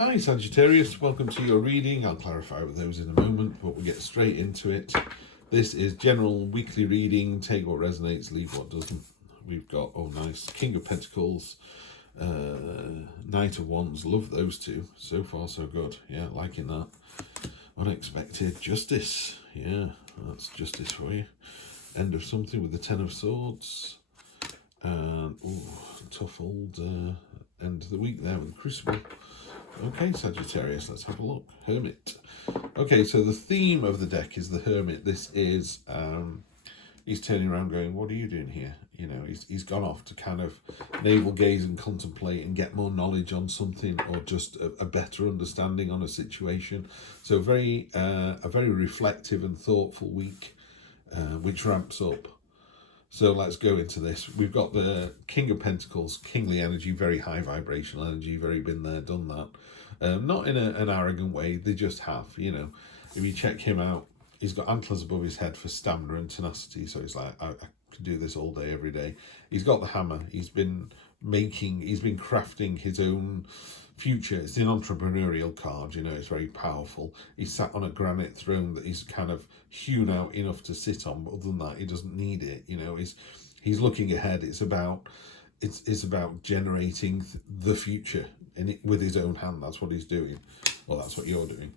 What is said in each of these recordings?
Hi Sagittarius, welcome to your reading. I'll clarify with those in a moment, but we'll get straight into it. This is general weekly reading. Take what resonates, leave what doesn't. We've got, oh nice, King of Pentacles, Knight of Wands. Love those two. So far so good. Yeah, liking that. Unexpected Justice. Yeah, that's justice for you. End of something with the Ten of Swords. And, oh, tough old end of the week there with the Crucible. Okay, Sagittarius, let's have a look. Hermit. Okay, so the theme of the deck is the Hermit. This is, he's turning around going, what are you doing here? You know, he's gone off to kind of navel gaze and contemplate and get more knowledge on something, or just a better understanding on a situation. So a very reflective and thoughtful week, which ramps up. So let's go into this. We've got the King of Pentacles, kingly energy, very high vibrational energy, very been there, done that. Not in an arrogant way, they just have, you know. If you check him out, he's got antlers above his head for stamina and tenacity, so he's like, I could do this all day, every day. He's got the hammer, he's been crafting his own future. It's an entrepreneurial card, you know, it's very powerful. He's sat on a granite throne that he's kind of hewn out enough to sit on, but other than that, he doesn't need it, you know. He's looking ahead. It's about generating the future with his own hand. That's what he's doing. Well, that's what you're doing.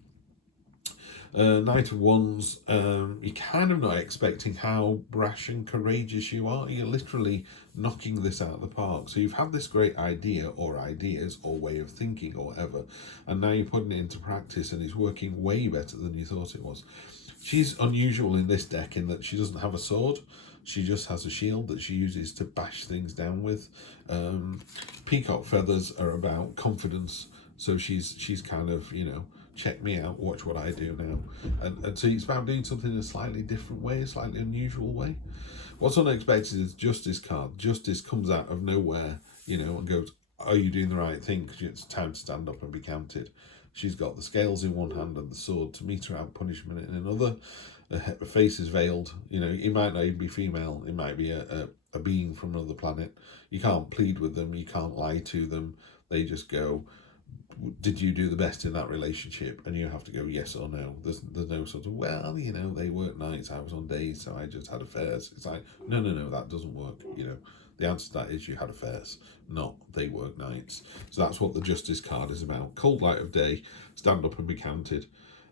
Knight of Wands, you're kind of not expecting how brash and courageous you are. You're literally knocking this out of the park. So you've had this great idea or ideas or way of thinking or whatever, and now you're putting it into practice and it's working way better than you thought it was. She's unusual in this deck in that she doesn't have a sword. She just has a shield that she uses to bash things down with. Peacock feathers are about confidence. So she's kind of, you know, check me out, watch what I do now. And so it's about doing something in a slightly different way, a slightly unusual way. What's unexpected is Justice card. Justice comes out of nowhere, you know, and goes, are you doing the right thing? Because it's time to stand up and be counted. She's got the scales in one hand and the sword to mete her out punishment in another. Her face is veiled. You know, it might not even be female. It might be a being from another planet. You can't plead with them. You can't lie to them. They just go, did you do the best in that relationship? And you have to go yes or no. There's no sort of, well, you know, they work nights, I was on days, so I just had affairs. It's like, no, that doesn't work. You know, the answer to that is you had affairs, not they work nights. So that's what the Justice card is about. Cold light of day, stand up and be counted,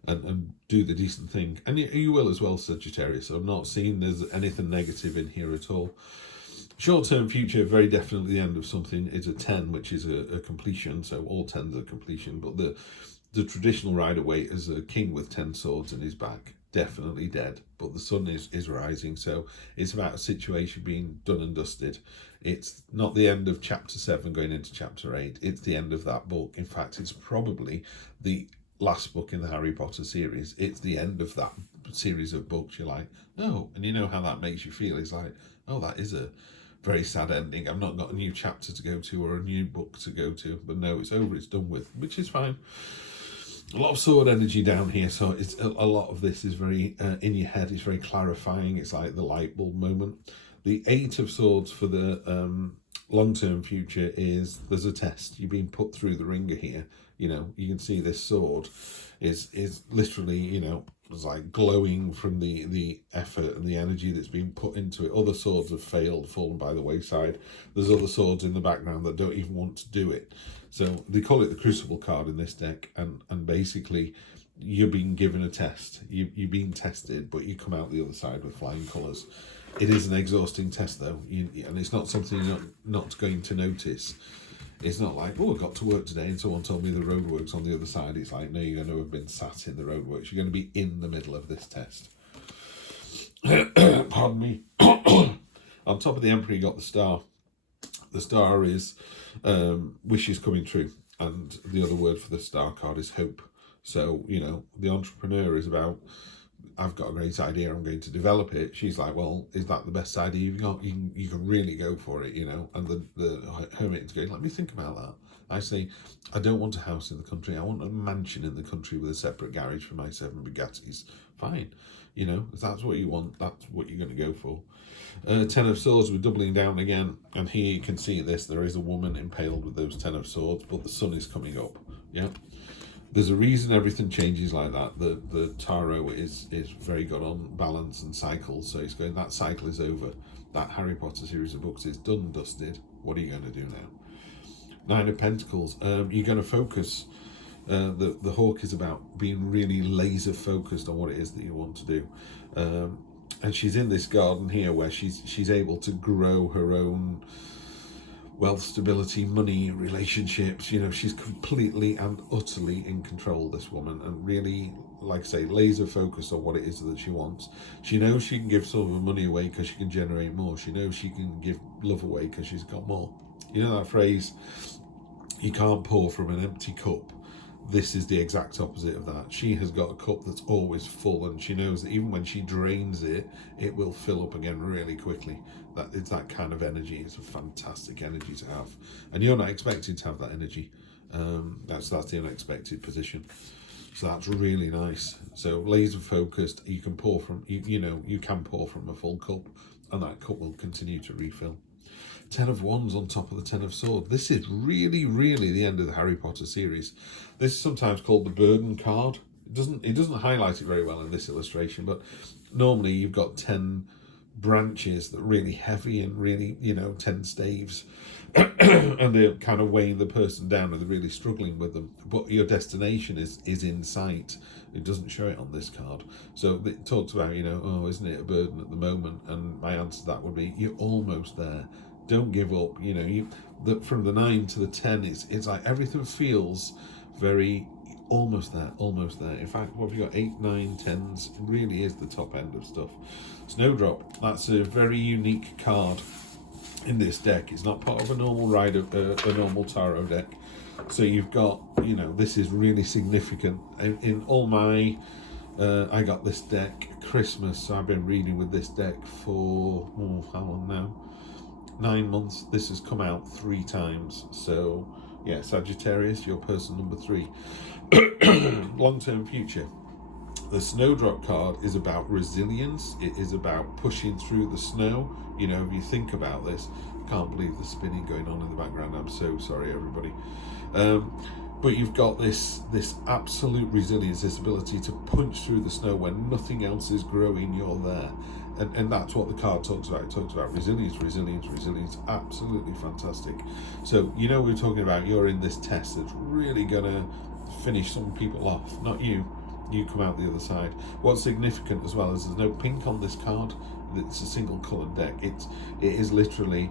and do the decent thing. And you will as well, Sagittarius. I'm not seeing there's anything negative in here at all. Short-term future, very definitely the end of something. It's a 10, which is a completion, so all 10s are completion. But the traditional Rider-Waite is a king with 10 swords in his back, definitely dead. But the sun is rising, so it's about a situation being done and dusted. It's not the end of chapter 7 going into chapter 8. It's the end of that book. In fact, it's probably the last book in the Harry Potter series. It's the end of that series of books. You're like, oh, and you know how that makes you feel. It's like, oh, that is a very sad ending. I've not got a new chapter to go to or a new book to go to, but no, it's over, it's done with, which is fine. A lot of sword energy down here, so it's a lot of this is very in your head. It's very clarifying. It's like the light bulb moment. The 8 of Swords for the long-term future is there's a test. You're being put through the ringer here. You know, you can see this sword is literally, you know, it's like glowing from the effort and the energy that's been put into it. Other swords have failed, fallen by the wayside. There's other swords in the background that don't even want to do it. So they call it the Crucible card in this deck, and basically you're being given a test. You're being tested, but you come out the other side with flying colours. It is an exhausting test though, and it's not something you're not going to notice. It's not like, oh, I got to work today and someone told me the roadworks on the other side. It's like, no, you're going to have been sat in the roadworks. You're going to be in the middle of this test. Pardon me. On top of the Emperor, you got the Star. The Star is wishes coming true. And the other word for the Star card is hope. So, you know, the entrepreneur is about, I've got a great idea, I'm going to develop it. She's like, well, is that the best idea you've got? You can really go for it, you know. And the Hermit is going, let me think about that. I say, I don't want a house in the country. I want a mansion in the country with a separate garage for my 7 Bugattis. Fine. You know, if that's what you want, that's what you're going to go for. 10 of Swords, we're doubling down again. And here you can see this. There is a woman impaled with those 10 of Swords, but the sun is coming up. Yeah. There's a reason everything changes like that. The tarot is very good on balance and cycles. So it's going, that cycle is over. That Harry Potter series of books is done and dusted. What are you going to do now? Nine of Pentacles. You're going to focus. The hawk is about being really laser focused on what it is that you want to do. And she's in this garden here where she's able to grow her own wealth, stability, money, relationships. You know, she's completely and utterly in control, this woman, and really, like I say, laser focused on what it is that she wants. She knows she can give some of her money away because she can generate more. She knows she can give love away because she's got more. You know that phrase, you can't pour from an empty cup. This is the exact opposite of that. She has got a cup that's always full, and she knows that even when she drains it, it will fill up again really quickly. That it's that kind of energy. It's a fantastic energy to have, and you're not expected to have that energy. That's the unexpected position. So that's really nice. So laser focused. You can pour from you can pour from a full cup, and that cup will continue to refill. 10 of Wands on top of the 10 of Swords. This is really, really the end of the Harry Potter series. This is sometimes called the burden card. It doesn't highlight it very well in this illustration, but normally you've got 10 branches that are really heavy and really, 10 staves. And they're kind of weighing the person down, and they're really struggling with them. But your destination is in sight. It doesn't show it on this card. So it talks about, oh, isn't it a burden at the moment? And my answer to that would be, you're almost there. Don't give up. From the 9 to the 10, it's like everything feels very almost there. In fact, what have you got? 8, 9, 10s. It really is the top end of stuff. Snowdrop. That's a very unique card in this deck. It's not part of a normal a normal tarot deck. So you've got, this is really significant. In all my, I got this deck Christmas. So I've been reading with this deck for how long now? 9 months. This has come out 3 times. So yeah, Sagittarius, your person number 3. Long-term future. The Snowdrop card is about resilience. It is about pushing through the snow. If you think about this, I can't believe the spinning going on in the background. I'm so sorry, everybody. But you've got this absolute resilience, this ability to punch through the snow when nothing else is growing. You're there. And that's what the card talks about. It talks about resilience. Absolutely fantastic. So, we're talking about you're in this test that's really going to finish some people off. Not you. You come out the other side. What's significant as well is there's no pink on this card. It's a single coloured deck. It is literally,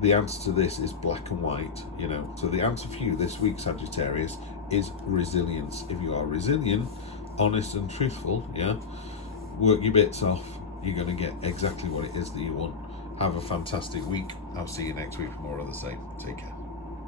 the answer to this is black and white. So the answer for you this week, Sagittarius, is resilience. If you are resilient, honest and truthful, work your bits off, you're going to get exactly what it is that you want. Have a fantastic week. I'll see you next week for more of the same. Take care.